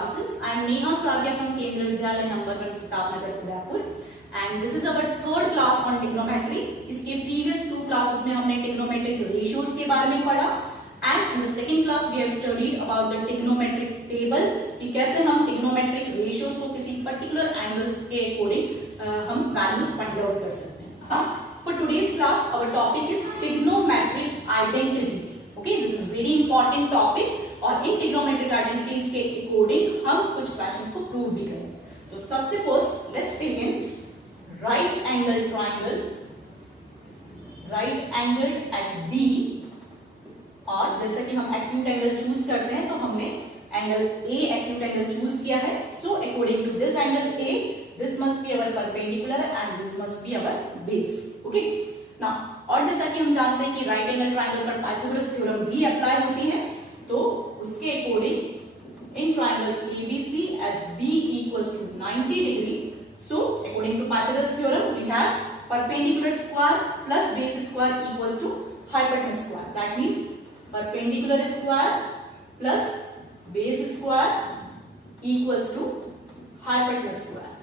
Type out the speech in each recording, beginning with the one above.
classes. I am Neha Sagia from Kendriya Vidyalaya number 1 Pratapnagar Udaipur and this is our third class on trigonometry. इसके previous two classes में हमने trigonometric ratios के बारे में पढ़ा and in the second class we have studied about the trigonometric table कि कैसे हम trigonometric ratios को किसी particular angles के according हम values find out कर सकते हैं. For today's class our topic is trigonometric identities. Okay, this is very important topic. और इन ट्रिग्नोमेट्रिक आइडेंटिटीज के अकॉर्डिंग हम कुछ क्वेश्चंस को प्रूव भी करेंगे. तो सबसे first let's take right angle triangle, right angle at B. और जैसे कि हम एक्यूट एंगल चूज करते हैं तो हमने angle A acute angle choose किया है. So according to this angle A this must be our perpendicular and this must be our base. Okay now और जैसा कि हम जानते हैं कि राइट एंगल ट्रायंगल पर पाइथागोरस थ्योरम भी अप्लाई होती है, तो उसके according in triangle ABC as B equals to 90 degree. So according to Pythagoras theorem we have perpendicular square plus base square equals to hypotenuse square. That means perpendicular square plus base square equals to hypotenuse square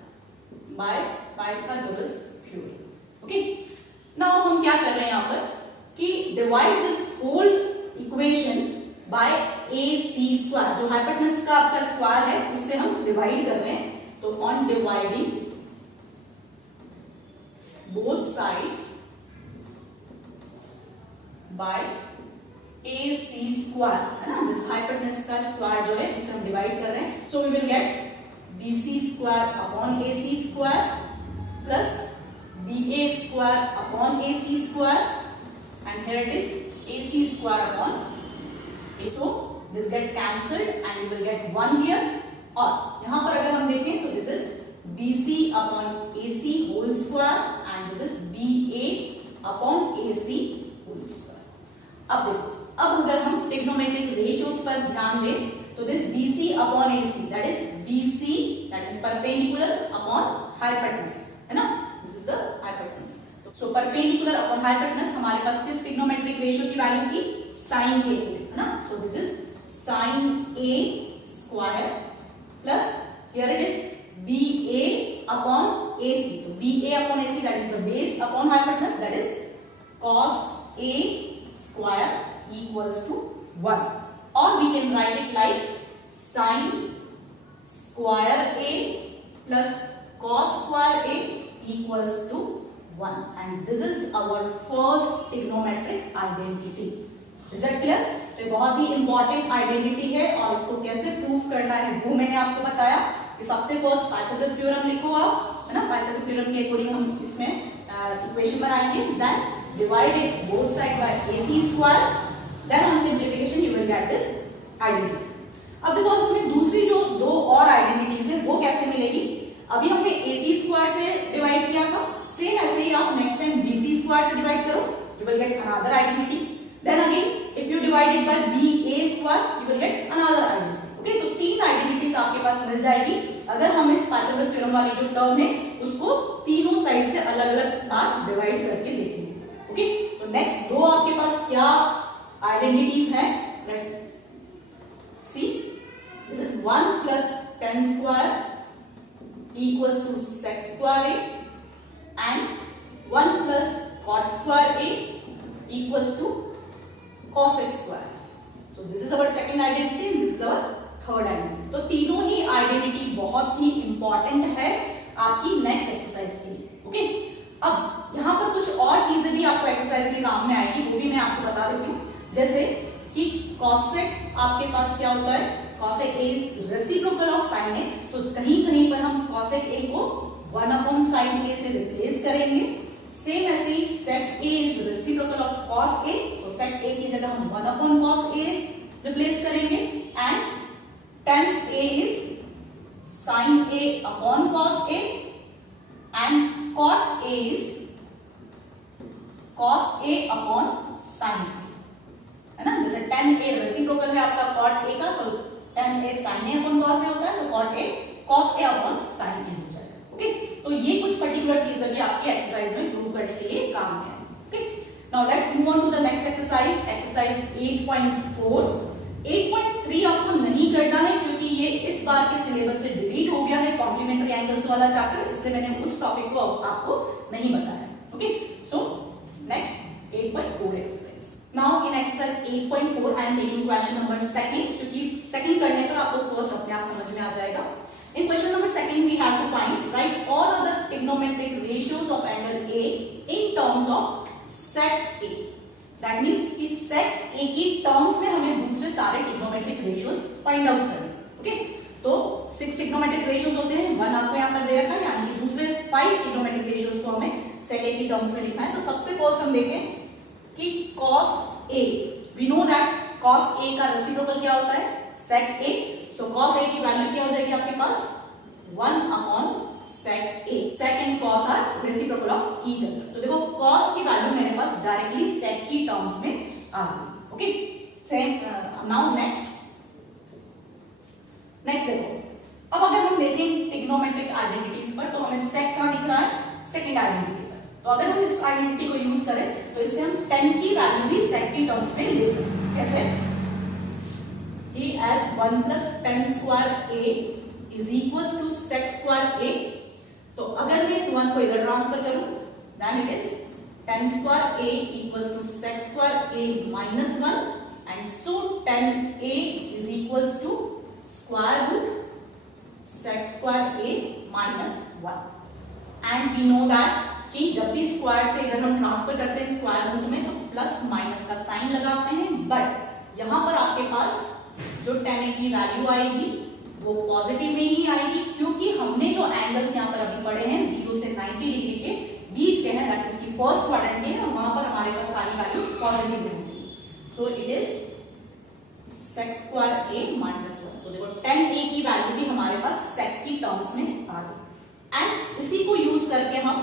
by Pythagoras theorem. Okay. Now हम क्या कर रहे हैं यहाँ पर कि divide this whole equation by AC square, जो hypotenuse का आपका स्क्वायर है उससे हम डिवाइड कर रहे हैं. तो on dividing both sides by AC square, है ना, दिस हाइपोटेनस का स्क्वायर जो है उसे हम डिवाइड कर रहे हैं. So we will get BC square upon AC square plus BA square upon AC square and here it is AC square upon. So this get cancelled and we will get 1 here. और यहाँ पर अगर हम देखें तो this is BC upon AC whole square and this is BA upon AC whole square. अब देखो, अब अगर हम trigonometric ratios पर ध्यान दें तो this BC upon AC that is BC that is perpendicular upon hypotenuse, है ना, this is the hypotenuse. So perpendicular upon hypotenuse हमारे पास किस trigonometric ratio की वैल्यू की, sin के, है ना. So this is sin A square plus here it is BA upon AC. So BA upon AC that is the base upon hypotenuse that is cos A square equals to 1. Or we can write it like sin square A plus cos square A equals to 1. And this is our first trigonometric identity. Is that clear? तो बहुत ही important identity है और इसको कैसे proof करना है वो मैंने आपको बताया. कि सबसे फर्स्ट पाइथागोरस थ्योरम लिखो आप, है ना. पाइथागोरस थ्योरम के अकॉर्डिंग हम इसमें इक्वेशन बनाएंगे. Then divide it both side by AC square. Then on simplification you will get this identity. अब देखो इसमें दूसरी जो दो और आइडेंटिटीज है वो कैसे मिलेगी. अभी हमने AC स्क्वायर से डिवाइड किया था, सेम ऐसे ही आप नेक्स्ट टाइम BC स्क्वायर से डिवाइड करो, you will get another identity. Then again, if you divide it by BA square, you will get another identity. Okay, तो तीन आइडेंटिटीज आपके पास मिल जाएगी अगर हम इस पाइथागोरस थ्योरम वाली जो टर्म है उसको तीनों साइड से अलग अलग बार डिवाइड करके देखेंगे. ओके, तो नेक्स्ट दो आपके पास क्या आइडेंटिटीज हैं, let's see. This is 1 plus tan square equals to sec square A and 1 plus cot square A equals to cos x square. So this is our second identity and this is our third identity. तो तीनों ही identity बहुत ही important है आपकी next exercise के लिए. Okay, अब यहाँ पर कुछ और चीजें भी आपको एक्सरसाइज में काम में आएगी, वो भी मैं आपको बता देती हूँ. जैसे कि cosec आपके पास क्या होता है, cosec A is reciprocal of sin A. तो कहीं कहीं पर हम cosec A को 1 upon sin A से रिप्लेस करेंगे. सेम ऐसे ही sec A is reciprocal of cos A. So sec A की जगह हम 1 upon cos A रिप्लेस करेंगे and tan A is sin A upon cos A and cot A is cos A upon sin A, है ना. जैसे tan A reciprocal है आपका cot A का, तो tan A sin A upon cos A होता है, तो cot A cos A upon sin A हो जाएगा. ओके, तो ये कुछ पर्टिकुलर चीजें भी आपके एक्सरसाइज में प्रूव करने के लिए काम है. Okay, now let's move on to the next exercise, exercise 8.4. 8.3 आपको नहीं करना है क्योंकि ये इस बार के सिलेबस से डिलीट हो गया है, कॉम्प्लीमेंट्री एंगल्स वाला चैप्टर, इसलिए मैंने उस टॉपिक को आपको नहीं बताया। Okay, so next 8.4 exercise. Now in exercise 8.4 I am taking question number second, क्योंकि सेकंड करने पर आपको फर्स्ट अपने आप समझ में आ जाएगा। In question number second, we have to find, write all other trigonometric ratios of angle A in terms of sec A. That means कि sec A की terms में हमें दूसरे सारे trigonometric ratios find out करने। ओके, तो 6 trigonometric ratios होते हैं, 1 आपको यहाँ पर दे रखा है, यानी कि दूसरे 5 trigonometric ratios को हमें sec A की terms में लिखना है। तो सबसे फर्स्ट हम देखें कि cos A, we know that cos A का रेसिप्रोकल क्या होता है, sec A। So cos A की वैल्यू क्या हो जाएगी आपके पास 1 upon sec A। sec and cos are reciprocal of each other. तो देखो cos की वैल्यू मेरे पास डायरेक्टली sec की टर्म्स में आ गई। ओके, सेम नाउ नेक्स्ट देखो, अब अगर हम देखें ट्रिग्नोमेट्रिक आइडेंटिटीज पर तो हमें sec कहां दिख रहा है, सेकंड आइडेंटिटी पर। तो अगर हम इस आइडेंटिटी को यूज करें तो इससे हम tan की वैल्यू भी sec की टर्म्स में ले सकते हैं। कैसे, E as 1 plus tan square A is equals to sec square A। तो अगर मैं इस 1 को इधर ट्रांसफर करूं then it is tan square A equals to sec square A minus 1 and so tan A is equals to square root sec square A minus 1। and we know that कि जब भी स्क्वायर से इधर हम transfer करते हैं square root में तो प्लस माइनस का साइन लगाते हैं, बट यहां पर आपके पास जो tan A की वैल्यू आएगी वो पॉजिटिव में ही आएगी, क्योंकि हमने जो एंगल्स यहाँ पर अभी पढ़े हैं 0 से 90 डिग्री के बीच के हैं, दैट इज की फर्स्ट क्वाड्रेंट में है, और वहां पर हमारे पास सारी वैल्यूज पॉजिटिव में होंगी। So it is sec square A minus 1। तो देखो tan A की वैल्यू भी हमारे पास sec की टर्म्स में आ गई, एंड इसी को यूज करके हम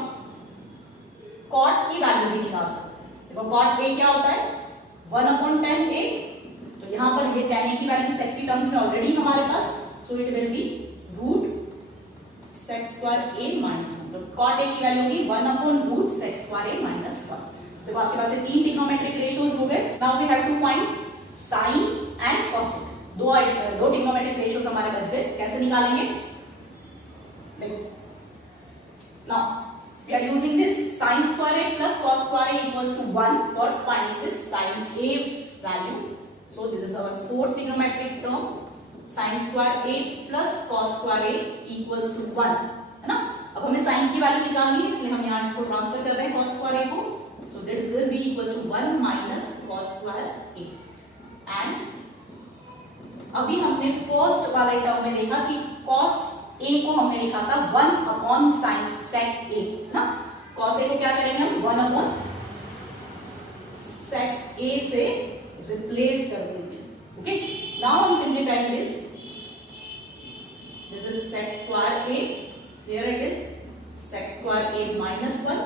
cot की वैल्यू भी निकाल सकते हैं। देखो cot A क्या होता है 1 अपॉन tan A। तो यहाँ पर ये tan A की वैल्यू sec की टर्म्स में ऑलरेडी हमारे पास, so it will be root sec square A minus 1। तो cot A की वैल्यू होगी 1 upon root sec square A minus 1। तो आपके पास ये 3 ट्रिग्नोमेट्रिक रेशियोज हो गए। Now we have to find sin and cosec। दो ट्रिग्नोमेट्रिक रेशियोज हमारे बच गए, कैसे निकालेंगे देखो। Now we are using this sin square A plus cos square A equals to 1 for finding this sin A value। so this is our fourth trigonometric term, sin square A plus cos square A equals to 1, है ना। अब हमें sin की value निकालनी है, इसलिए हम यहाँ इसको ट्रांसफर कर रहे हैं cos square A को। so this will be equals to 1 minus cos square A। and अभी हमने फर्स्ट वाले टर्म में देखा कि cos A को हमने लिखा था 1 अपॉन sin sec A, ना। cos A को क्या करेंगे हम 1 अपॉन sec A से रिप्लेस कर देंगे। ओके, नाउ हम simplify this is sec square A, here it is sec square A minus 1,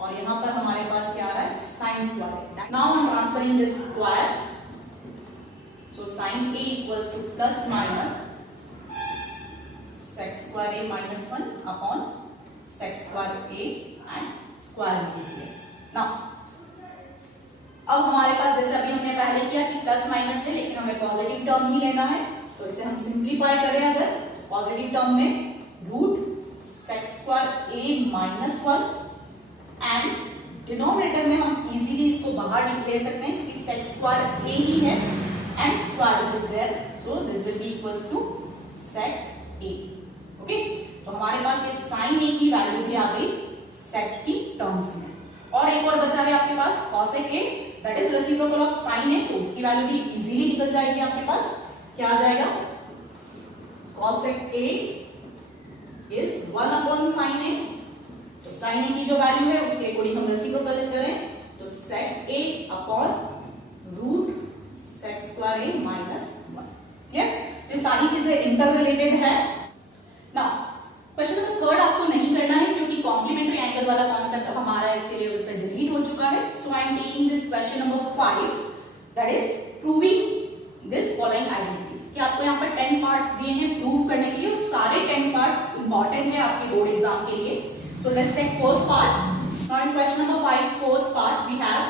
और यहां पर हमारे पास क्या आ रहा है sin square A। नाउ हम transferring this square, so sin A equals two plus minus sec square A minus 1 upon sec square A and square root is here। Now अब हमारे पास जैसे अभी हमने पहले किया कि प्लस माइनस है, लेकिन हमें पॉजिटिव टर्म ही लेना है, तो इसे हम सिंप्लीफाई करें अगर पॉजिटिव टर्म में रूट sec square A minus 1 and denominator में हम इजीली इसको बाहर ले सकते हैं क्योंकि sec square A ही है and square root is there, so this will be equals to sec A। Okay, तो हमारे पास ये sin A की वैल्यू भी आ गई sec की टर्म्स में, और एक और बचा है आपके पास cosec A, that is reciprocal of sin A, तो उसकी वैल्यू भी इजीली निकल जाएगी आपके पास। क्या आ जाएगा cosec A is 1 upon sin A। तो sin A की जो वैल्यू है उसके अकॉर्डिंग हम रेसिप्रोकल करें तो sec A upon root sec square A minus 1। ठीक, तो ये सारी चीजें इंटर रिलेटेड है। नाउ क्वेश्चन नंबर थर्ड आपको नहीं करना है क्योंकि कॉम्प्लीमेंट्री एंगल वाला कॉन्सेप्ट हमारा सिलेबस से डिलीट हो चुका है। So I am taking this question number 5, that is proving this following identities. कि आपको यहाँ पर 10 पार्ट्स दिए हैं प्रूव करने के लिए, और सारे 10 पार्ट्स इंपॉर्टेंट है आपके बोर्ड एग्जाम के लिए। So let's take first part. Now in question number 5 first part we have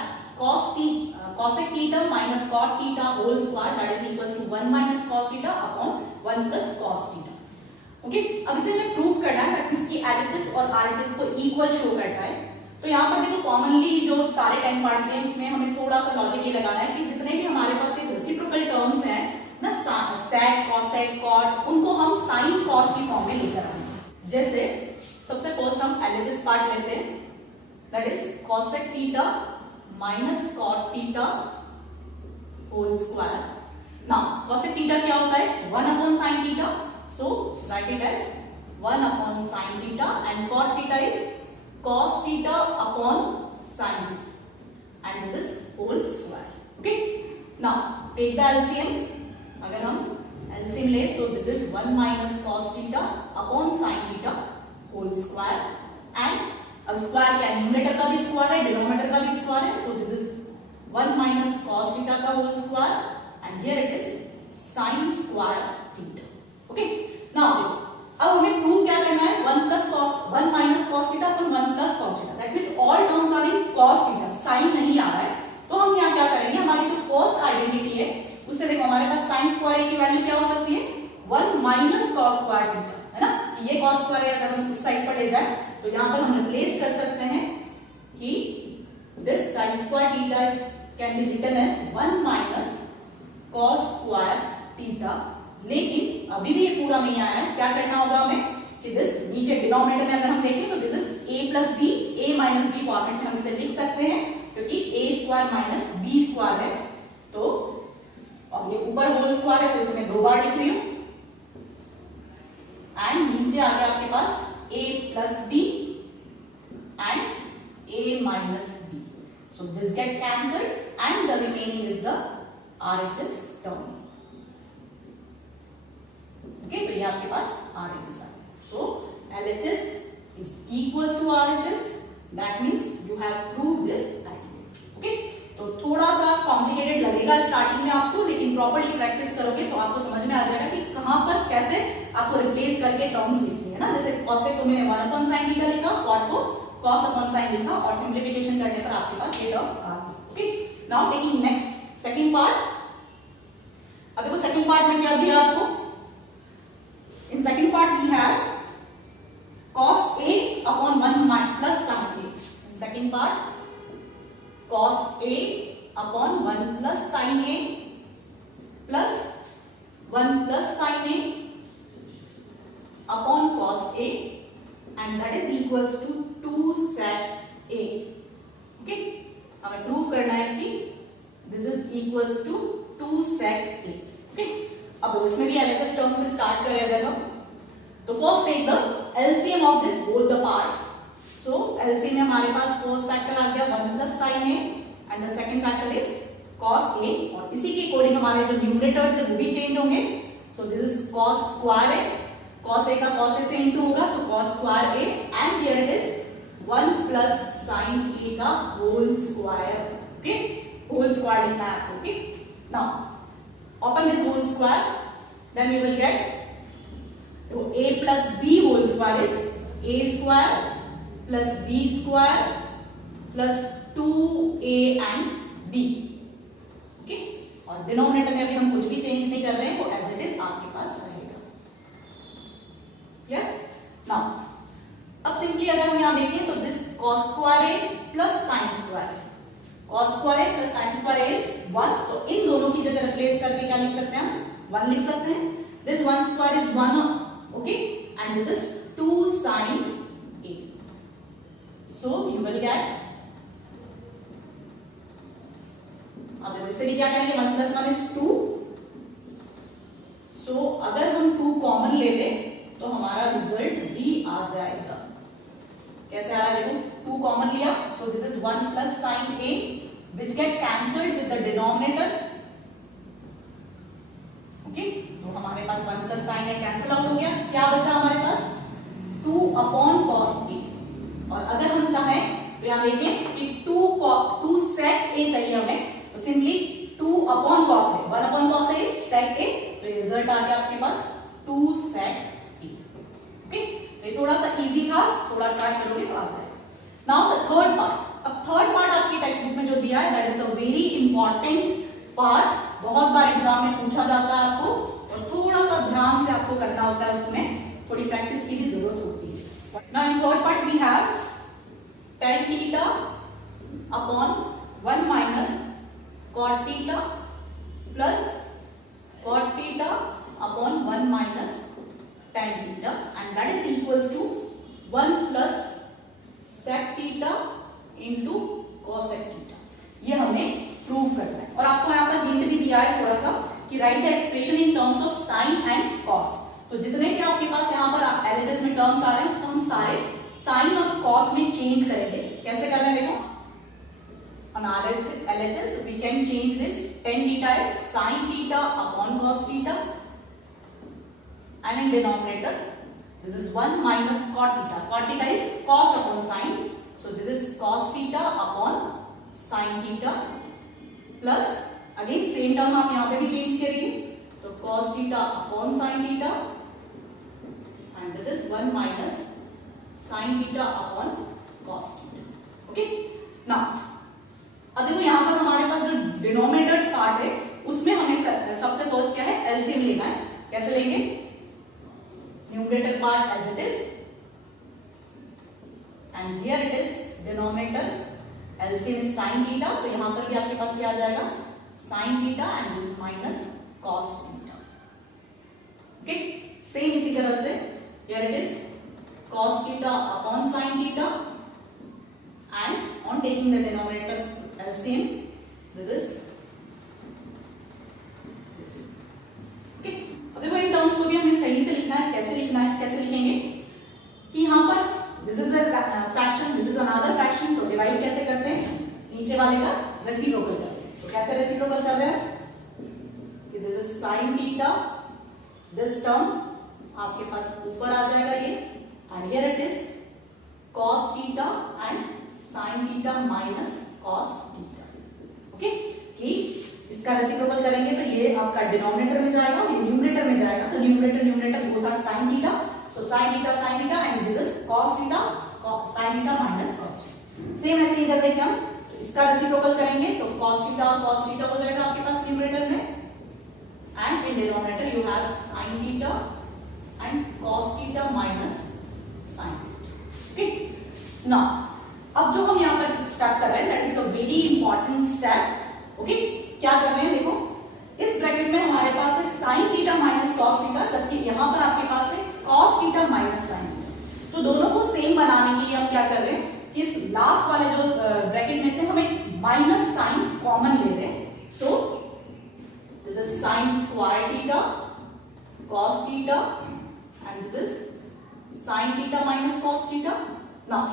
cosec theta minus cot theta whole square that is equals to 1 minus cos theta upon 1 plus cos theta. Okay, अब इसे हमें prove करना है that इसकी LHS और RHS को equal show करता है। तो यहाँ पर देखो कॉमनली जो सारे 10 पार्ट्स हैं उसमें हमें थोड़ा सा लॉजिक ये लगाना है कि जितने भी हमारे पास एक रेसिप्रोकल टर्म्स हैं ना, sec, cosec, cot, उनको हम sin cos की फॉर्म में लेकर आएंगे। जैसे सबसे फर्स्ट हम LHS पार्ट लेते हैं that is cosec theta minus cot theta whole square. Now cosec theta क्या होता है 1 upon sin theta, so write it as 1 upon sin theta and cot theta is cos theta upon sin theta and this is whole square. Okay, now take the LCM. अगर हम LCM ले तो this is 1 minus cos theta upon sin theta whole square and अब square क्या है, numerator का भी square है, डिनोमिनेटर का भी स्क्वायर है, so this is 1 minus cos theta का whole square and here it is sin square theta. Okay, now अब हमें प्रूव क्या करना है 1 minus cos theta upon 1 plus cos theta, that means all terms are in cos theta, sin नहीं आ रहा है। तो हम यहाँ क्या करेंगे, हमारी जो फर्स्ट आइडेंटिटी है उससे देखो हमारे पास sin square a की वैल्यू क्या हो सकती है 1 minus cos square theta, है ना, ये cos square a अगर हम उस साइड पर ले जाए तो यहाँ पर हम रिप्लेस कर सकते हैं कि this sin square theta can be written as 1 minus cos square theta, लेकिन अभी भी ये पूरा नहीं आया है। क्या करना होगा हमें कि this नीचे डिनोमिनेटर में अगर हम देखें तो this is a plus b, a minus b format में हम इसे लिख सकते हैं क्योंकि a square minus b square है। तो और ये ऊपर होल स्क्वायर है तो इसे मैं 2 बार लिख रही हूं एंड नीचे आ गया आपके पास a plus b and a minus b, so this get cancelled and the remaining is the RHS term. Okay, तो ये आपके पास RHS आ गया। So LHS is equals to RHS, that means you have proved this identity. Okay, तो थोड़ा सा complicated लगेगा starting में आपको, लेकिन प्रॉपर्ली प्रैक्टिस करोगे तो आपको समझ में आ जाएगा कि कहां पर कैसे आपको रिप्लेस करके टर्म्स लिखनी है ना। जैसे cosec को मैंने 1 upon sin theta लिखा, cot को cos upon sin लिखा और सिंप्लीफिकेशन करने पर आपके पास ये टर्म आ गई। Okay, now taking next second part. अब देखो सेकंड पार्ट में क्या दिया आपको, in second part we have cos a upon 1 plus sin a। In second part cos a upon 1 plus sin a plus 1 plus sin a upon cos a and that is equals to 2 sec a. Okay, हमें prove करना है कि this is equals to 2 sec a. Okay, अब इसमें भी LHS term से start करें अगर हम तो first take the LCM of this both the parts. So LCM में हमारे पास फर्स्ट फैक्टर आ गया 1 plus sin a and the second factor is cos a और इसी के अकॉर्डिंग हमारे जो न्यूमरेटर्स है वो भी चेंज होंगे। So this is cos square a, cos a का cos a से इनटू होगा तो cos square a and here it is 1 plus sin a का whole square. Okay, whole square लिखना है आपको। Okay, now open this whole square then we will get तो a plus b whole square is a square plus b square plus 2a and b। Okay, और denominator में अभी हम कुछ भी चेंज नहीं कर रहे हैं, वो एज इट इज आपके पास रहेगा। क्लियर? नाउ अब सिंपली अगर हम यहां देखें तो this cos square a plus sin square a, cos square a plus sin square a is 1, तो इन दोनों की जगह रिप्लेस करके क्या लिख सकते हैं हम 1 लिख सकते हैं। This 1 square is 1, okay, and this is 2 sin a, so you will get, अब देखो इससे भी क्या करेंगे 1 plus 1 is 2, so अगर हम 2 कॉमन ले ले तो हमारा रिजल्ट भी आ जाएगा। कैसे आ रहा है देखो, 2 कॉमन लिया, so this is 1 plus sin a which get cancelled with the denominator। Okay, तो हमारे पास 1 plus sin a cancel out हो गया, क्या बचा हमारे पास 2 upon cos a। और अगर हम चाहें तो यहाँ देखिए कि 2 sec a चाहिए हमें, तो simply 2 upon cos a, 1 upon cos a is sec a, तो ये रिजल्ट आ गया आपके पास 2 sec a। ओके, ये थोड़ा सा इजी था, थोड़ा ट्राई करोगे तो आ जाएगा। नाउ द थर्ड पार्ट, अब थर्ड पार्ट आपकी टेक्स्ट बुक में जो दिया है that is the very important part, बहुत बार एग्जाम में पूछा जाता है आपको और थोड़ा सा ध्यान से आपको करना होता है, उसमें थोड़ी प्रैक्टिस की भी जरूरत होती है। Now in third part we have tan theta upon 1 minus cot theta plus cot theta upon 1 minus tan theta and that is equals to 1 plus sec theta into cosec theta. ये हमें prove करना है और आपको यहाँ पर hint भी दिया है थोड़ा सा कि right the expression in terms of sine and cos. तो जितने भी आपके पास यहाँ पर एलएचएस में टर्म्स आ रहे हैं उसको हम सारे साइन और कॉस में चेंज करेंगे। कैसे कर रहे हैं देखो, on LHS we can change this tan theta as sin theta upon cos theta and in denominator this is 1 minus cot theta. Cot theta is cos upon sin, so this is cos theta upon sin theta plus again same term आप यहाँ पे भी change करिए तो cos theta upon sin theta and this is 1 minus sin theta upon cos theta. Okay, now अब देखो यहाँ पर हमारे पास जो डिनोमिनेटर्स पार्ट है उसमें हमें सबसे फर्स्ट क्या है, एलसीएम लेना है। कैसे लेंगे, numerator part as it is and here it is denominator LCM is sin theta, तो यहाँ पर भी आपके पास क्या आ जाएगा sin theta and this is minus cos theta. Okay, same इसी तरह से here it is cos theta upon sin theta and on taking the denominator LCM this is this. Okay, अब देखो इन टर्म्स को भी हमें सही से लिखना है। कैसे लिखना है, कैसे लिखेंगे कि यहाँ पर this is a fraction, this is another fraction, तो डिवाइड कैसे करते हैं, नीचे वाले का रेसिप्रोकल करते हैं। तो कैसे रेसिप्रोकल कर रहे हैं कि this is sin theta, this term आपके पास ऊपर आ जाएगा ये and here it is cos theta and sin theta minus cos theta. Okay, कि इसका रेसिप्रोकल करेंगे तो ये आपका डिनोमिनेटर में जाएगा और ये न्यूमरेटर में जाएगा, तो numerator both are sin theta, so sin theta and this is cos theta sin theta minus cos theta. Same ऐसे इधर देखिए हम इसका रेसिप्रोकल करेंगे तो cos थीटा हो जाएगा आपके पास न्यूमरेटर में and in denominator you have sin theta and cos theta minus sin theta. Okay, now अब जो हम यहाँ पर स्टेप कर रहे हैं that is the very important step. Okay, क्या कर रहे हैं देखो, इस ब्रैकेट में हमारे पास है sin theta minus cos theta, जबकि यहाँ पर आपके पास है cos theta minus sin theta. तो दोनों को सेम बनाने के लिए हम क्या कर रहे हैं, इस लास्ट वाले जो ब्रैकेट में से हम एक माइनस साइन कॉमन ले रहे हैं। सो this is sine square theta cos theta and this is sine theta minus cos theta. Now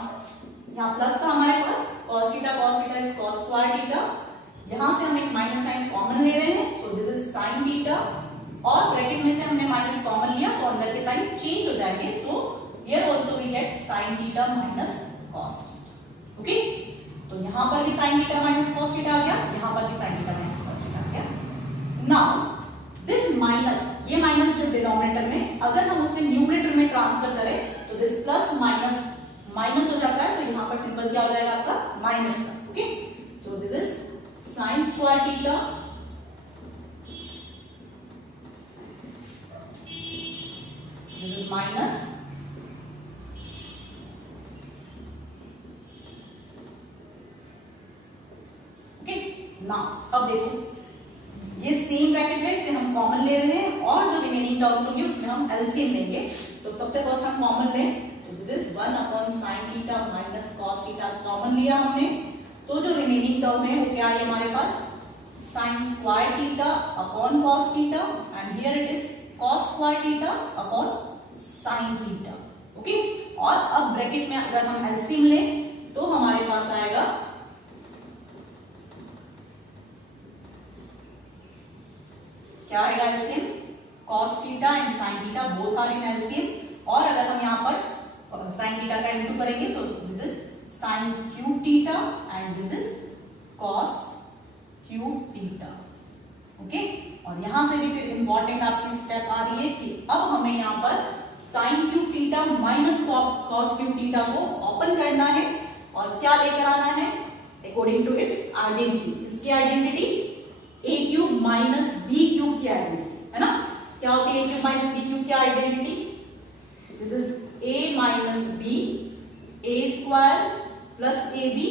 यहाँ प्लस था हमारे पास cos theta is cos square theta, यहां से हम एक माइनस साइन कॉमन ले रहे हैं, सो दिस इज साइन थीटा और ब्रैकेट में से हमने माइनस कॉमन लिया तो अंदर के साइन चेंज हो जाएंगे, so here also we get sine theta minus cos theta. Okay, तो यहां पर भी sin theta minus cos theta आ गया, यहां पर भी sin theta minus cos theta आ गया। नाउ दिस माइनस, ये माइनस जो डिनोमिनेटर में अगर हम उसे न्यूमरेटर में ट्रांसफर करें तो दिस प्लस माइनस माइनस हो जाता है, तो यहां पर सिंपल क्या हो जाएगा आपका माइनस का। Okay, so this is sin square theta this is minus now अब देखो ये सेम ब्रैकेट है, इसे हम कॉमन ले रहे हैं और जो रिमेनिंग टर्म्स होंगी उसमें हम एलसीएम लेंगे। तो सबसे फर्स्ट हम कॉमन लें तो this is 1 upon sin theta minus cos theta common लिया हमने, तो जो रिमेनिंग टर्म है वो क्या है हमारे पास sin square theta upon cos theta and here it is cos square theta upon sin theta. Okay, और अब ब्रैकेट में अगर हम एलसीएम लें तो हमारे पास आएगा क्या आएगा LCM, cos theta and sin theta both are in LCM, और अगर हम यहाँ पर sin थीटा का इनटू करेंगे तो this is sin cube theta and this is cos cube theta. Okay, और यहां से भी फिर इंपॉर्टेंट आपकी स्टेप आ रही है कि अब हमें यहाँ पर sin cube theta minus cos cube theta को ओपन करना है और क्या लेकर आना है अकॉर्डिंग टू इट्स आइडेंटिटी। इसकी identity A cube minus B cube की आइडेंटिटी है ना। क्या होती है A cube minus B cube की identity? This is A minus B A square plus A B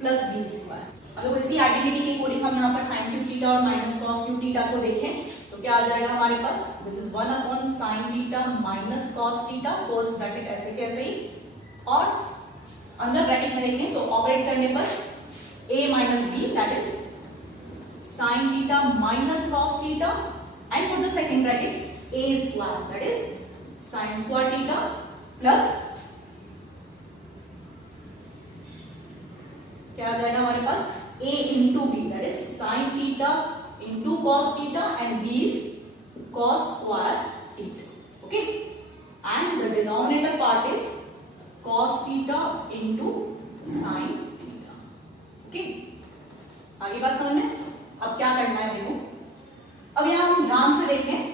plus B square. अगर इसी आइडेंटिटी के अकॉर्डिंग हम यहाँ पर साइन क्यूब थीटा और माइनस कॉस क्यूब थीटा को देखें तो क्या आ जाएगा हमारे पास? This is 1 upon sine theta minus cos theta, first bracket ऐसे के ऐसे ही, और अंदर ब्रैकेट में देखें तो ऑपरेट करने पर a minus B that is sine theta minus cos theta, and for the second bracket a square that is sine square theta plus क्या आ जाएगा हमारे पास? a into B that is sine theta into cos theta and b is cos square theta. Okay, and the denominator part is cos theta into sine theta. Okay, आगे बात समझ में? अब क्या करना है देखो, अब यहां हम ध्यान से देखें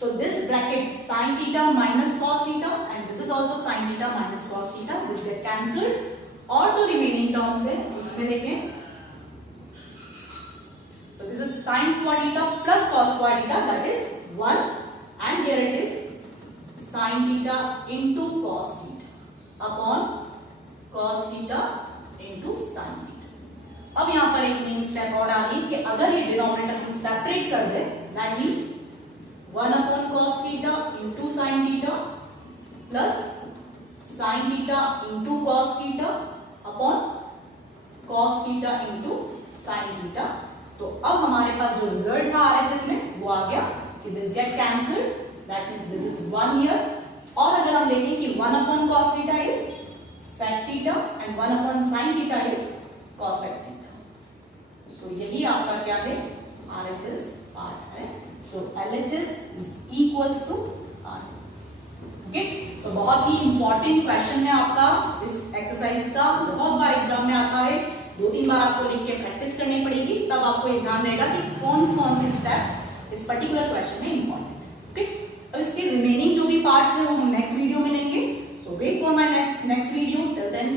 तो this bracket sin theta minus cos theta and this is also sin theta minus cos theta, this get cancelled, और जो रिमेनिंग टर्म्स है उसमें देखें तो this is sin square theta plus cos square theta that is 1, and here it is sin theta into cos theta upon cos theta into sin theta. अब यहां पर एक मेन स्टेप और आ गई कि अगर ये डिनोमिनेटर हम सेपरेट कर दे that means 1 upon cos theta into sin theta plus sin theta into cos theta upon cos theta into sin theta. तो अब हमारे पास जो रिजल्ट था आरएचएस में वो आ गया कि this get cancelled, that means this is 1 here, और अगर हम देखें कि 1 upon cos theta is sec theta and 1 upon sin theta is cosec theta. So यही आपका क्या है? आरएचएस पार्ट है। So LHS is equals to RHS. Okay, तो बहुत ही इंपॉर्टेंट क्वेश्चन है आपका इस एक्सरसाइज का, बहुत बार एग्जाम में आता है, 2-3 बार आपको लिख के प्रैक्टिस करनी पड़ेगी, तब आपको ये ध्यान रहेगा कि कौन कौन से स्टेप्स इस पर्टिकुलर क्वेश्चन में इंपॉर्टेंट है। ओके, अब इसके रिमेनिंग जो भी पार्ट्स हैं वो हम नेक्स्ट वीडियो में लेंगे। So wait for my next video, till then